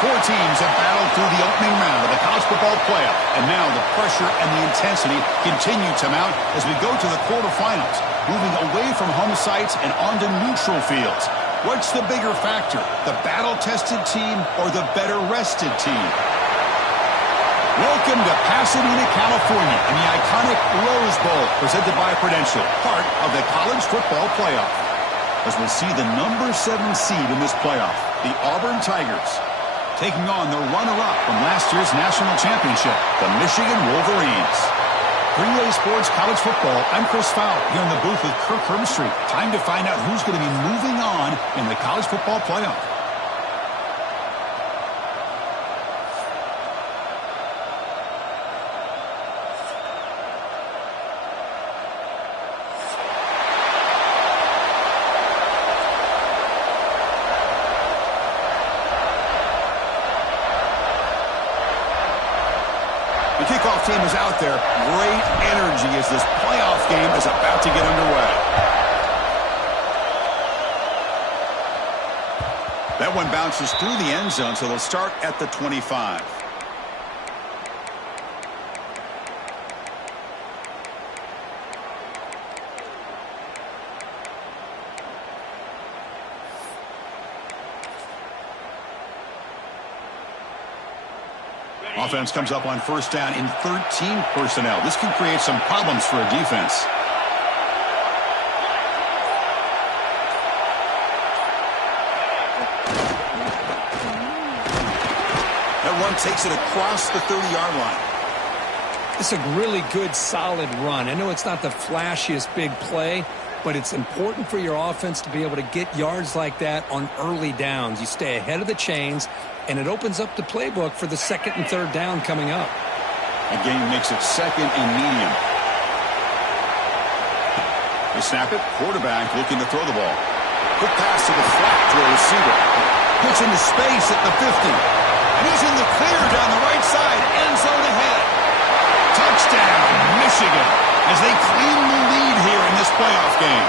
Four teams have battled through the opening round of the college football playoff, and now the pressure and the intensity continue to mount as we go to the quarterfinals, moving away from home sites and onto neutral fields. What's the bigger factor, the battle-tested team or the better-rested team? Welcome to Pasadena, California, and the iconic Rose Bowl, presented by Prudential, part of the college football playoff. As we see the number 7 seed in this playoff, the Auburn Tigers, taking on the runner-up from last year's national championship, the Michigan Wolverines. Greenway Sports College Football, I'm Chris Fowler here in the booth with Kirk Herbstreit. Time to find out who's going to be moving on in the college football playoff. The kickoff team is out there. Great energy as this playoff game is about to get underway. That one bounces through the end zone, so they'll start at the 25. Offense comes up on first down in 13 personnel. This can create some problems for a defense. That run takes it across the 30-yard line. It's a really good, solid run. I know it's not the flashiest big play, but it's important for your offense to be able to get yards like that on early downs. You stay ahead of the chains, and it opens up the playbook for the second and third down coming up. Again, makes it second and medium. They snap it. Quarterback looking to throw the ball. Quick pass to the flat to a receiver. Puts into space at the 50. And he's in the clear down the right side. End zone ahead. Touchdown, Michigan, as they claim the lead here in this playoff game.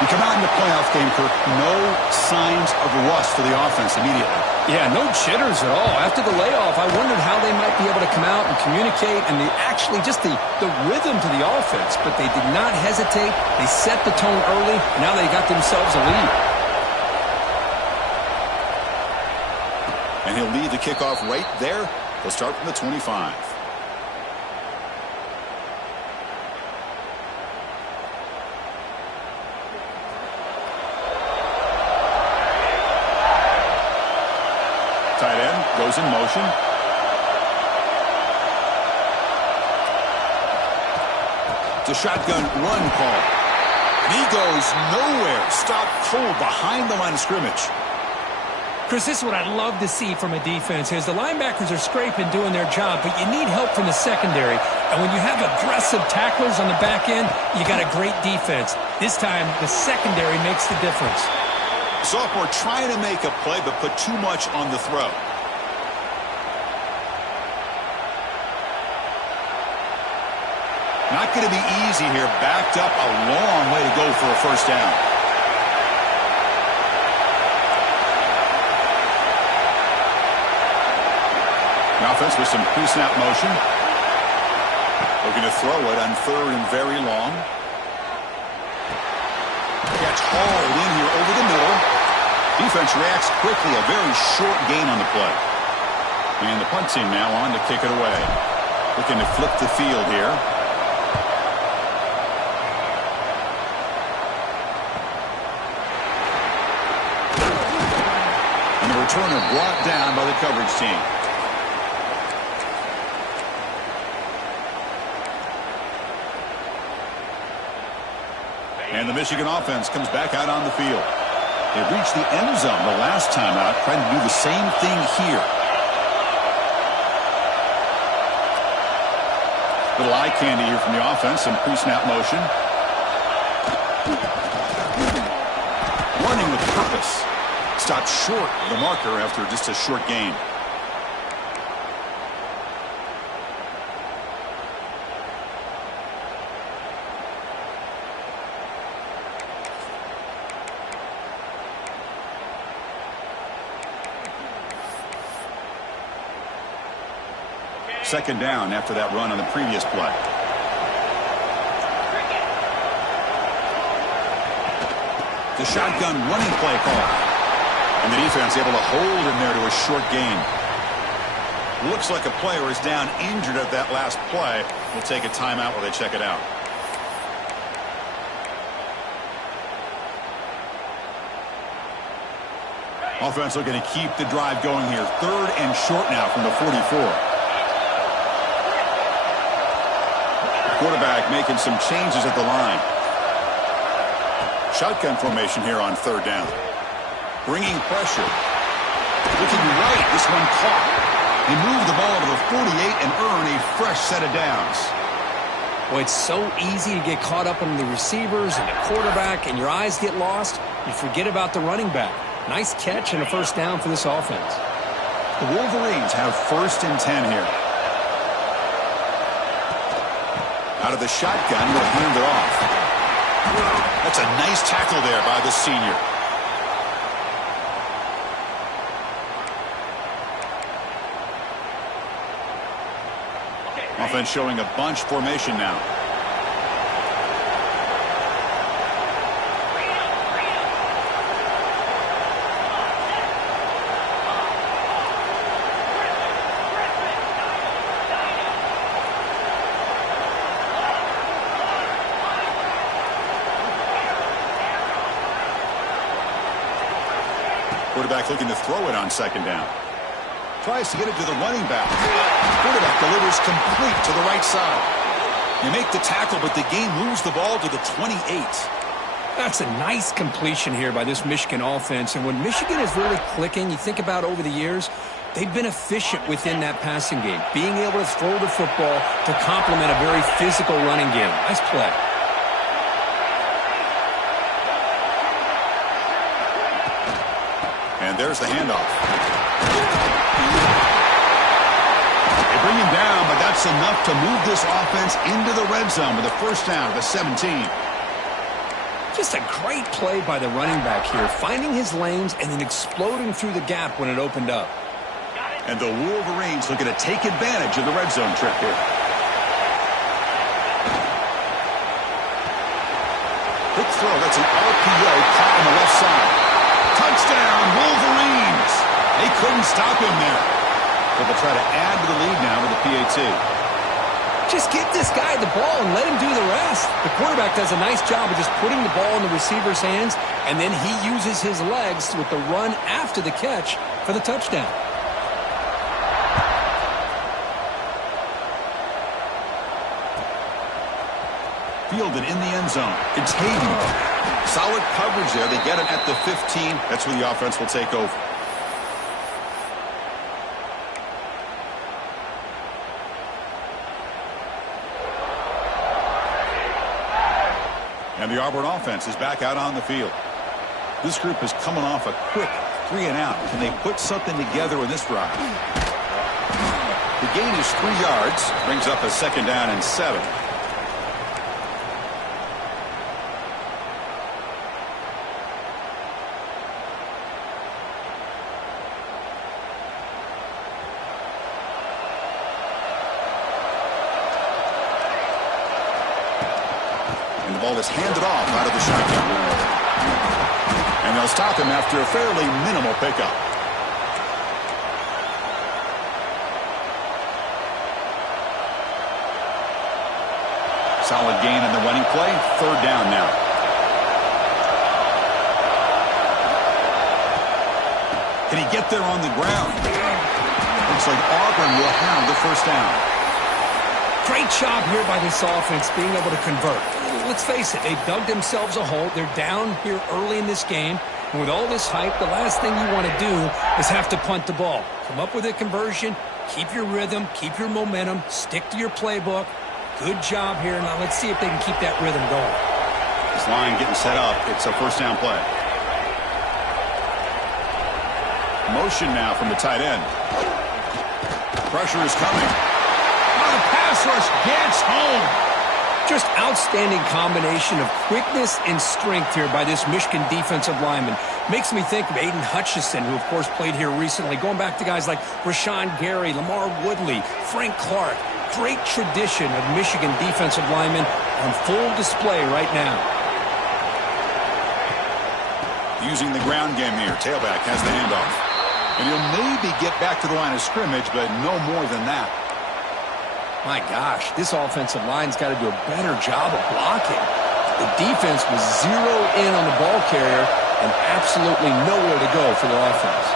You come out in the playoff game, Kirk, no signs of rust for the offense immediately. Yeah, no jitters at all. After the layoff, I wondered how they might be able to come out and communicate and actually just the rhythm to the offense. But they did not hesitate. They set the tone early. Now they got themselves a lead. And he'll lead the kickoff right there. They'll start from the 25. Tight end goes in motion. It's a shotgun run call. And he goes nowhere. Stopped cold behind the line of scrimmage. Chris, this is what I'd love to see from a defense. As the linebackers are scraping, doing their job, but you need help from the secondary. And when you have aggressive tacklers on the back end, you got a great defense. This time, the secondary makes the difference. Sophomore trying to make a play, but put too much on the throw. Not going to be easy here. Backed up a long way to go for a first down. The offense with some pre-snap motion. Looking to throw it on third and very long. Gets hauled in here over the middle. Defense reacts quickly. A very short gain on the play. And the punt team now on to kick it away. Looking to flip the field here. And the returner brought down by the coverage team. And the Michigan offense comes back out on the field. They reached the end zone the last time out, trying to do the same thing here. Little eye candy here from the offense, some pre-snap motion. Running with purpose. Stopped short of the marker after just a short gain. Second down after that run on the previous play. The shotgun running play call. And the defense able to hold him there to a short gain. Looks like a player is down injured at that last play. We'll take a timeout while they check it out. Offense looking to keep the drive going here. Third and short now from the 44. The quarterback making some changes at the line. Shotgun formation here on third down. Bringing pressure. Looking right. This one caught. They move the ball to the 48 and earn a fresh set of downs. Well, it's so easy to get caught up in the receivers and the quarterback, and your eyes get lost. You forget about the running back. Nice catch and a first down for this offense. The Wolverines have first and 10 here. Out of the shotgun, will hand it off. That's a nice tackle there by the senior. Offense showing a bunch formation now. Quarterback looking to throw it on second down. Tries to get it to the running back. Quarterback delivers complete to the right side. They make the tackle, but the game moves the ball to the 28. That's a nice completion here by this Michigan offense. And when Michigan is really clicking, you think about over the years, they've been efficient within that passing game. Being able to throw the football to complement a very physical running game. Nice play. And there's the handoff. They bring him down, but that's enough to move this offense into the red zone with a first down at the 17. Just a great play by the running back here, finding his lanes and then exploding through the gap when it opened up. And the Wolverines looking to take advantage of the red zone trip here. Quick throw, that's an RPO caught on the left side. Touchdown, Wolverines! They couldn't stop him there. But they'll try to add to the lead now with the PAT. Just get this guy the ball and let him do the rest. The quarterback does a nice job of just putting the ball in the receiver's hands, and then he uses his legs with the run after the catch for the touchdown. Fielded in the end zone. Contained. Solid coverage there. They get him at the 15. That's where the offense will take over. And the Auburn offense is back out on the field. This group is coming off a quick 3 and out. Can they put something together in this drive? The gain is 3 yards. Brings up a second down and 7. The ball is handed off out of the shotgun. And they'll stop him after a fairly minimal pickup. Solid gain in the running play. Third down now. Can he get there on the ground? Looks like Auburn will have the first down. Great job here by this offense being able to convert. Let's face it, they've dug themselves a hole. They're down here early in this game. And with all this hype, the last thing you want to do is have to punt the ball. Come up with a conversion, keep your rhythm, keep your momentum, stick to your playbook. Good job here. Now let's see if they can keep that rhythm going. This line getting set up. It's a first down play. Motion now from the tight end. Pressure is coming. Oh, the pass rush gets home. Just outstanding combination of quickness and strength here by this Michigan defensive lineman. Makes me think of Aiden Hutchison, who, of course, played here recently. Going back to guys like Rashawn Gary, Lamar Woodley, Frank Clark. Great tradition of Michigan defensive linemen on full display right now. Using the ground game here. Tailback has the handoff. And he'll maybe get back to the line of scrimmage, but no more than that. My gosh, this offensive line's got to do a better job of blocking. The defense was zeroed in on the ball carrier and absolutely nowhere to go for their offense.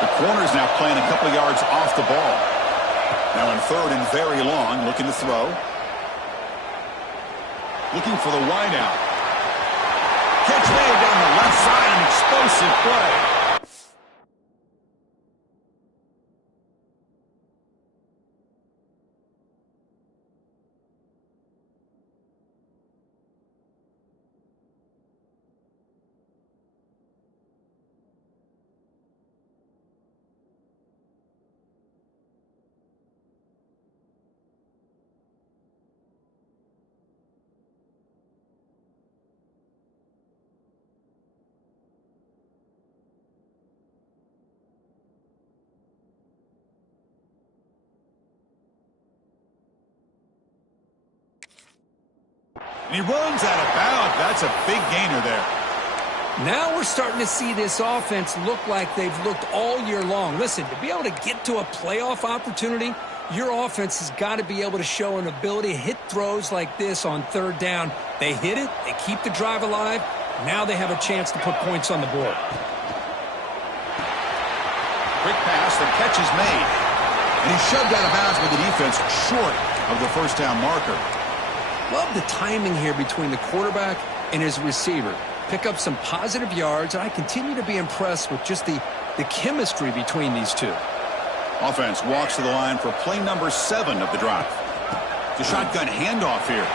The corner's now playing a couple yards off the ball. Now in third and very long, looking to throw. Looking for the wideout. Catch made down the left side, an explosive play. And he runs out of bounds. That's a big gainer there. Now we're starting to see this offense look like they've looked all year long. Listen, to be able to get to a playoff opportunity, your offense has got to be able to show an ability to hit throws like this on third down. They hit it, they keep the drive alive. Now they have a chance to put points on the board. Quick pass, the catch is made. And he's shoved out of bounds with the defense short of the first down marker. Love the timing here between the quarterback and his receiver. Pick up some positive yards, and I continue to be impressed with just the chemistry between these two. Offense walks to the line for play number 7 of the drive. The shotgun handoff here.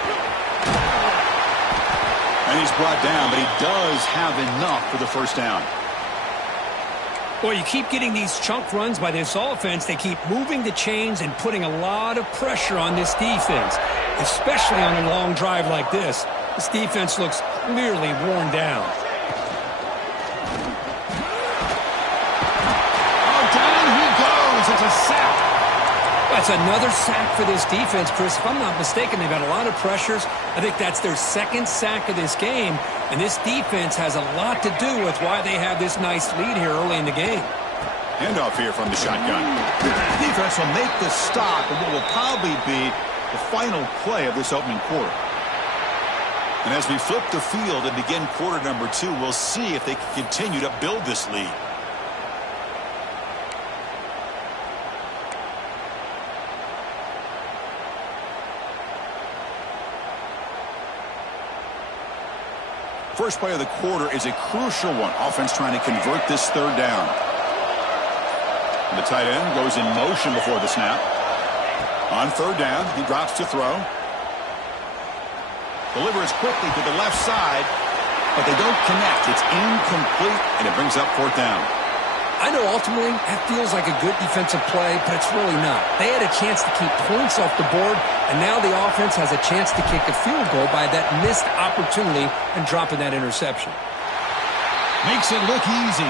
And he's brought down, but he does have enough for the first down. Boy, you keep getting these chunk runs by this offense. They keep moving the chains and putting a lot of pressure on this defense, especially on a long drive like this. This defense looks clearly worn down. Oh, down he goes. It's a sack. That's another sack for this defense, Chris. If I'm not mistaken, they've had a lot of pressures. I think that's their second sack of this game. And this defense has a lot to do with why they have this nice lead here early in the game. Handoff here from the shotgun. The defense will make the stop and what will probably be the final play of this opening quarter. And as we flip the field and begin quarter number 2, we'll see if they can continue to build this lead. First play of the quarter is a crucial one. Offense trying to convert this third down. And the tight end goes in motion before the snap. On third down, he drops to throw. Delivers quickly to the left side, but they don't connect. It's incomplete, and it brings up fourth down. I know ultimately that feels like a good defensive play, but it's really not. They had a chance to keep points off the board, and now the offense has a chance to kick a field goal by that missed opportunity and dropping that interception. Makes it look easy.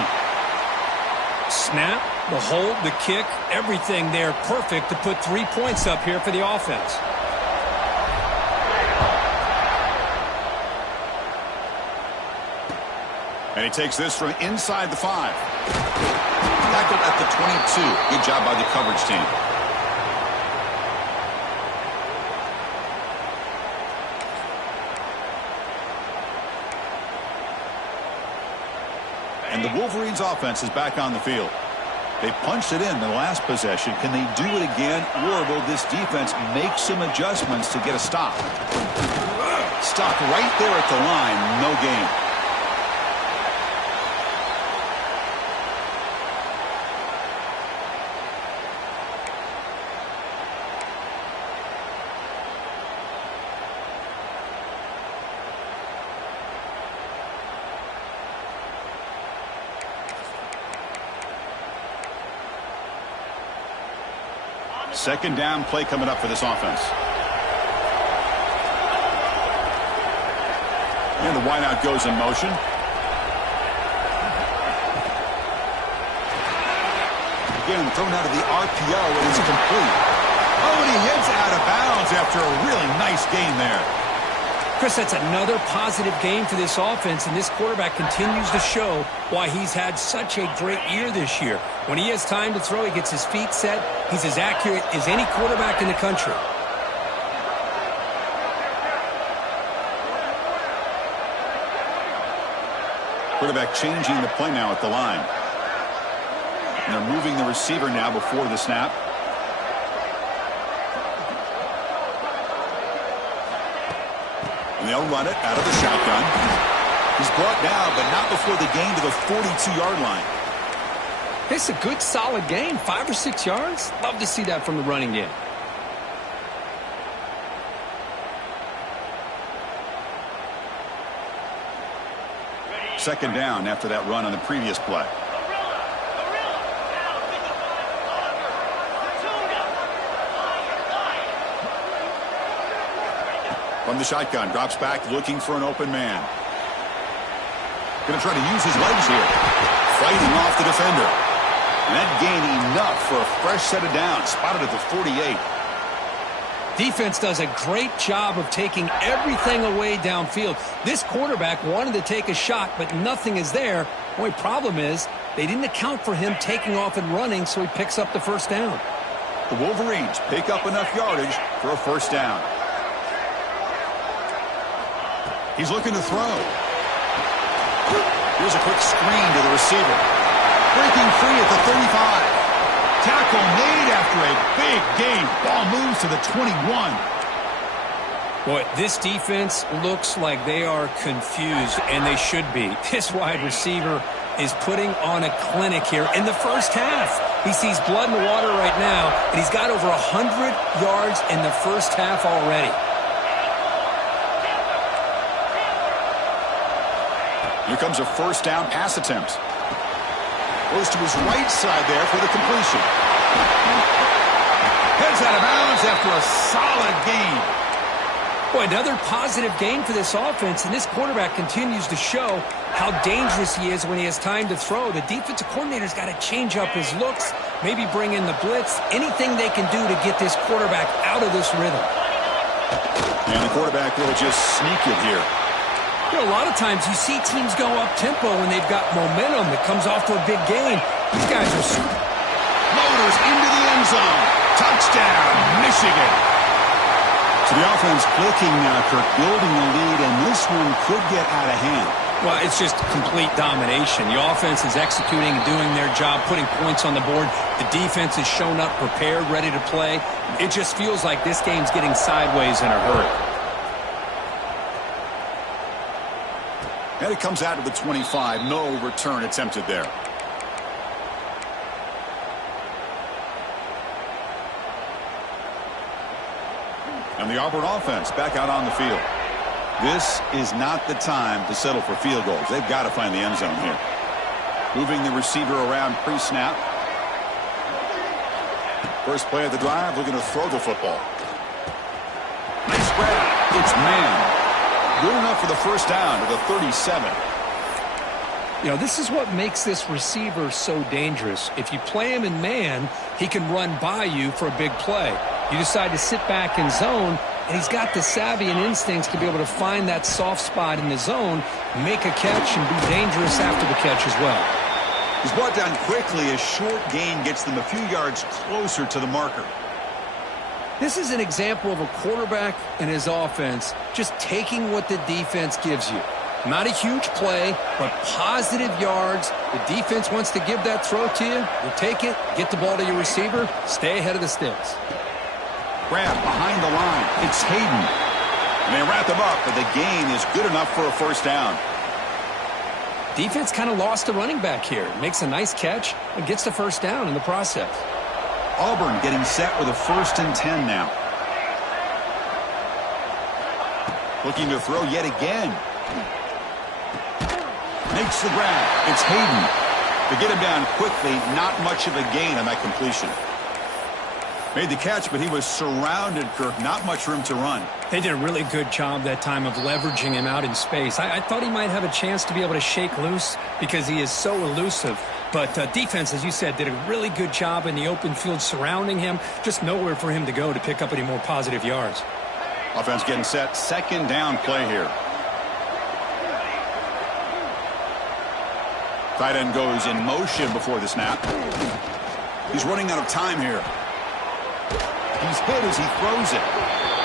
Snap, the hold, the kick, everything there perfect to put 3 points up here for the offense. And he takes this from inside the 5. Tackled at the 22. Good job by the coverage team. And the Wolverines' offense is back on the field. They punched it in the last possession. Can they do it again, or will this defense make some adjustments to get a stop? Stop right there at the line. No gain. Second down play coming up for this offense. And the wideout goes in motion. Again, thrown out of the RPO, and it's complete. Oh, and he hits out of bounds after a really nice gain there. Chris, that's another positive game for this offense, and this quarterback continues to show why he's had such a great year this year. When he has time to throw, he gets his feet set. He's as accurate as any quarterback in the country. Quarterback changing the play now at the line. And they're moving the receiver now before the snap. And they'll run it out of the shotgun. He's brought down, but not before the gain to the 42-yard line. It's a good, solid gain. 5 or 6 yards. Love to see that from the running game. Second down after that run on the previous play. From the shotgun, drops back looking for an open man. Going to try to use his legs here. Fighting off the defender. And that gain enough for a fresh set of downs. Spotted at the 48. Defense does a great job of taking everything away downfield. This quarterback wanted to take a shot, but nothing is there. The only problem is they didn't account for him taking off and running, so he picks up the first down. The Wolverines pick up enough yardage for a first down. He's looking to throw. Here's a quick screen to the receiver. Breaking free at the 35. Tackle made after a big gain. Ball moves to the 21. Boy, this defense looks like they are confused, and they should be. This wide receiver is putting on a clinic here in the first half. He sees blood in the water right now, and he's got over 100 yards in the first half already. Here comes a first down pass attempt. Goes to his right side there for the completion. Heads out of bounds after a solid gain. Boy, another positive gain for this offense, and this quarterback continues to show how dangerous he is when he has time to throw. The defensive coordinator's got to change up his looks, maybe bring in the blitz, anything they can do to get this quarterback out of this rhythm. And the quarterback will just sneak it here. You know, a lot of times you see teams go up-tempo when they've got momentum that comes off to a big gain. These guys are loaders into the end zone. Touchdown, Michigan. So the offense clicking now, Kirk, building the lead, and this one could get out of hand. Well, it's just complete domination. The offense is executing and doing their job, putting points on the board. The defense has shown up, prepared, ready to play. It just feels like this game's getting sideways in a hurry. And it comes out to the 25. No return attempted there. And the Auburn offense back out on the field. This is not the time to settle for field goals. They've got to find the end zone here. Moving the receiver around pre-snap. First play of the drive, looking to throw the football. Nice grab. It's man. Good enough for the first down to the 37. You know, this is what makes this receiver so dangerous. If you play him in man, he can run by you for a big play. You decide to sit back in zone, and he's got the savvy and instincts to be able to find that soft spot in the zone, make a catch, and be dangerous after the catch as well. He's brought down quickly. A short gain gets them a few yards closer to the marker. This is an example of a quarterback and his offense just taking what the defense gives you. Not a huge play, but positive yards. The defense wants to give that throw to you. You take it, get the ball to your receiver, stay ahead of the sticks. Grab behind the line. It's Hayden. And they wrap him up, but the gain is good enough for a first down. Defense kind of lost a running back here. Makes a nice catch and gets the first down in the process. Auburn getting set with a 1st and 10 now. Looking to throw yet again. Makes the grab. It's Hayden. To get him down quickly, not much of a gain on that completion. Made the catch, but he was surrounded, Kirk. Not much room to run. They did a really good job that time of leveraging him out in space. I thought he might have a chance to be able to shake loose because he is so elusive. But defense, as you said, did a really good job in the open field surrounding him. Just nowhere for him to go to pick up any more positive yards. Offense getting set. Second down play here. Tight end goes in motion before the snap. He's running out of time here. He's hit as he throws it.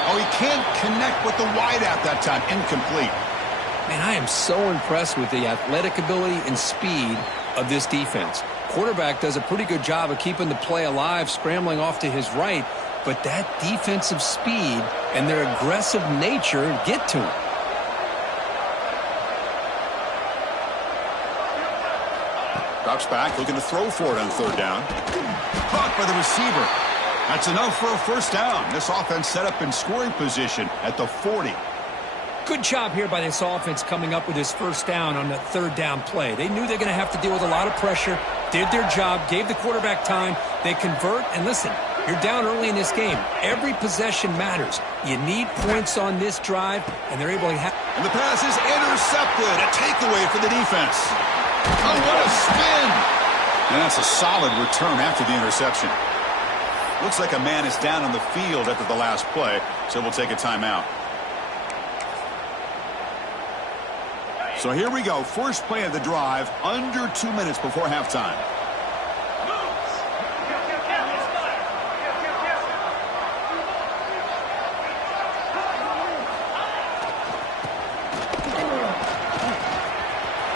Oh, he can't connect with the wideout that time. Incomplete. Man, I am so impressed with the athletic ability and speed of this defense. Quarterback does a pretty good job of keeping the play alive, scrambling off to his right, but that defensive speed and their aggressive nature get to him. Drops back, looking to throw for it on third down. Caught by the receiver. That's enough for a first down. This offense set up in scoring position at the 40. Good job here by this offense coming up with this first down on the third down play. They knew they're going to have to deal with a lot of pressure, did their job, gave the quarterback time. They convert, and listen, you're down early in this game. Every possession matters. You need points on this drive, and they're able to have... And the pass is intercepted. A takeaway for the defense. Oh, what a spin. And that's a solid return after the interception. Looks like a man is down on the field after the last play, so we'll take a timeout. So here we go. First play of the drive, under 2 minutes before halftime.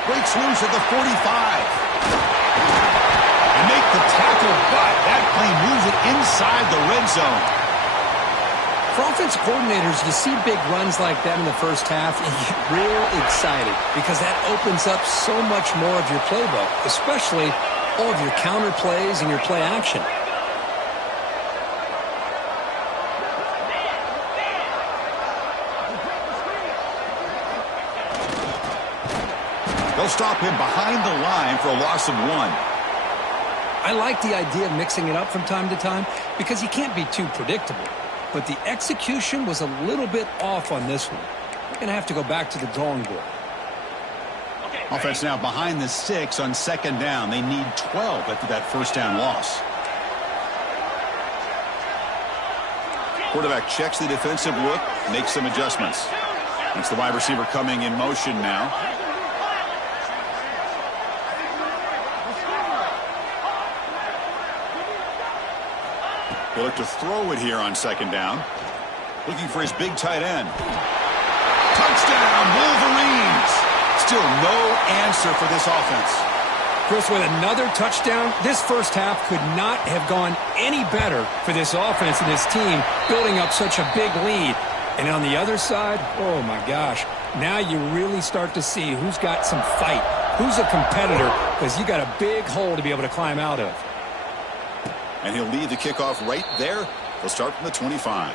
Breaks loose at the 45. And make the tackle, but that play moves it inside the red zone. For offensive coordinators, you see big runs like that in the first half, and you get real excited because that opens up so much more of your playbook, especially all of your counter plays and your play action. They'll stop him behind the line for a loss of 1. I like the idea of mixing it up from time to time because you can't be too predictable. But the execution was a little bit off on this one. We're going to have to go back to the drawing board. Offense now behind the 6 on second down. They need 12 after that first down loss. Quarterback checks the defensive look, makes some adjustments. It's the wide receiver coming in motion now. He'll look to throw it here on second down. Looking for his big tight end. Touchdown, Wolverines! Still no answer for this offense. Chris, with another touchdown, this first half could not have gone any better for this offense and this team, building up such a big lead. And on the other side, oh my gosh, now you really start to see who's got some fight, who's a competitor, because you got a big hole to be able to climb out of. And he'll lead the kickoff right there. He'll start from the 25.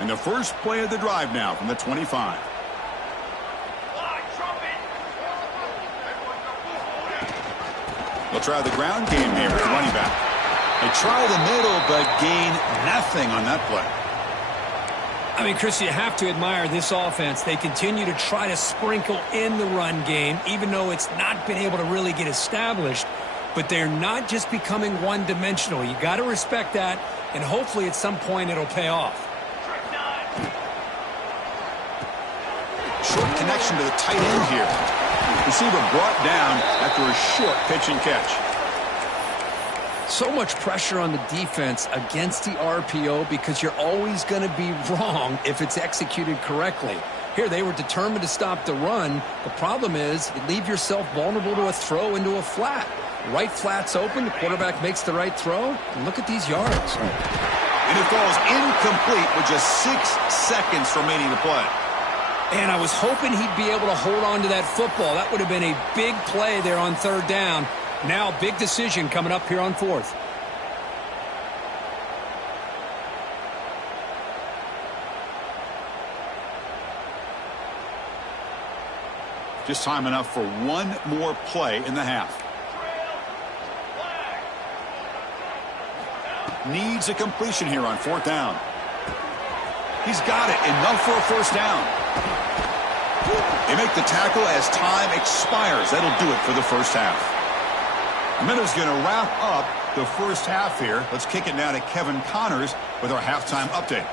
And the first play of the drive now from the 25. They'll try the ground game here with the running back. They try the middle, but gain nothing on that play. I mean, Chris, you have to admire this offense. They continue to try to sprinkle in the run game, even though it's not been able to really get established. But they're not just becoming one-dimensional. You got to respect that, and hopefully at some point it'll pay off. Short connection to the tight end here. Receiver brought down after a short pitch and catch. So much pressure on the defense against the RPO because you're always going to be wrong if it's executed correctly. Here, they were determined to stop the run. The problem is you leave yourself vulnerable to a throw into a flat. Right flat's open, the quarterback makes the right throw, and look at these yards. And it falls incomplete with just 6 seconds remaining to play. And I was hoping he'd be able to hold on to that football. That would have been a big play there on third down. Now, big decision coming up here on fourth. Just time enough for one more play in the half. Needs a completion here on 4th down. He's got it. Enough for a 1st down. They make the tackle as time expires. That'll do it for the 1st half. Minuta's going to wrap up the 1st half here. Let's kick it now to Kevin Connors with our halftime update.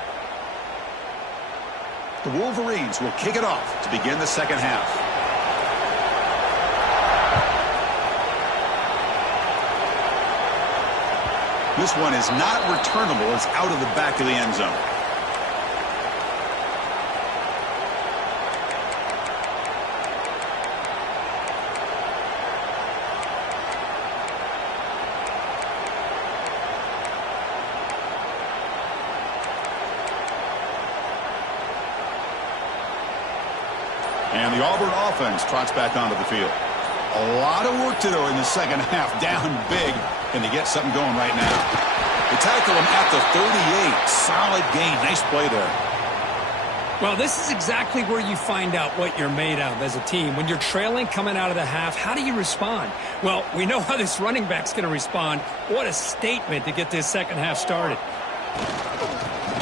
The Wolverines will kick it off to begin the 2nd half. This one is not returnable. It's out of the back of the end zone. And the Auburn offense trots back onto the field. A lot of work to do in the 2nd half. Down big. Can they get something going right now? They tackle him at the 38. Solid gain. Nice play there. Well, this is exactly where you find out what you're made of as a team. When you're trailing coming out of the half, how do you respond? Well, we know how this running back's going to respond. What a statement to get this 2nd half started.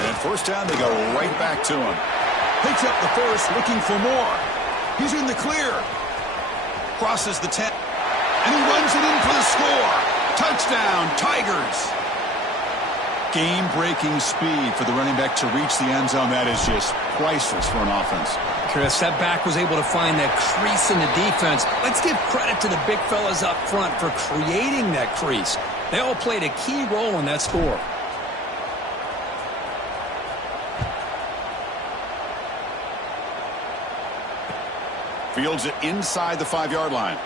And 1st down, they go right back to him. Picks up the 1st, looking for more. He's in the clear. Crosses the 10. And he runs it in for the score. Touchdown, Tigers. Game-breaking speed for the running back to reach the end zone. That is just priceless for an offense. Chris, that back was able to find that crease in the defense. Let's give credit to the big fellas up front for creating that crease. They all played a key role in that score. Fields it inside the 5-yard line.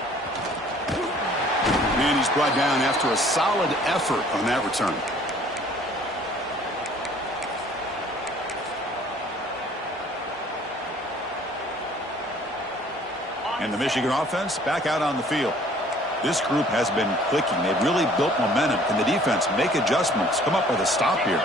And he's brought down after a solid effort on that return. And the Michigan offense back out on the field. This group has been clicking. They've really built momentum. Can the defense make adjustments? Come up with a stop here.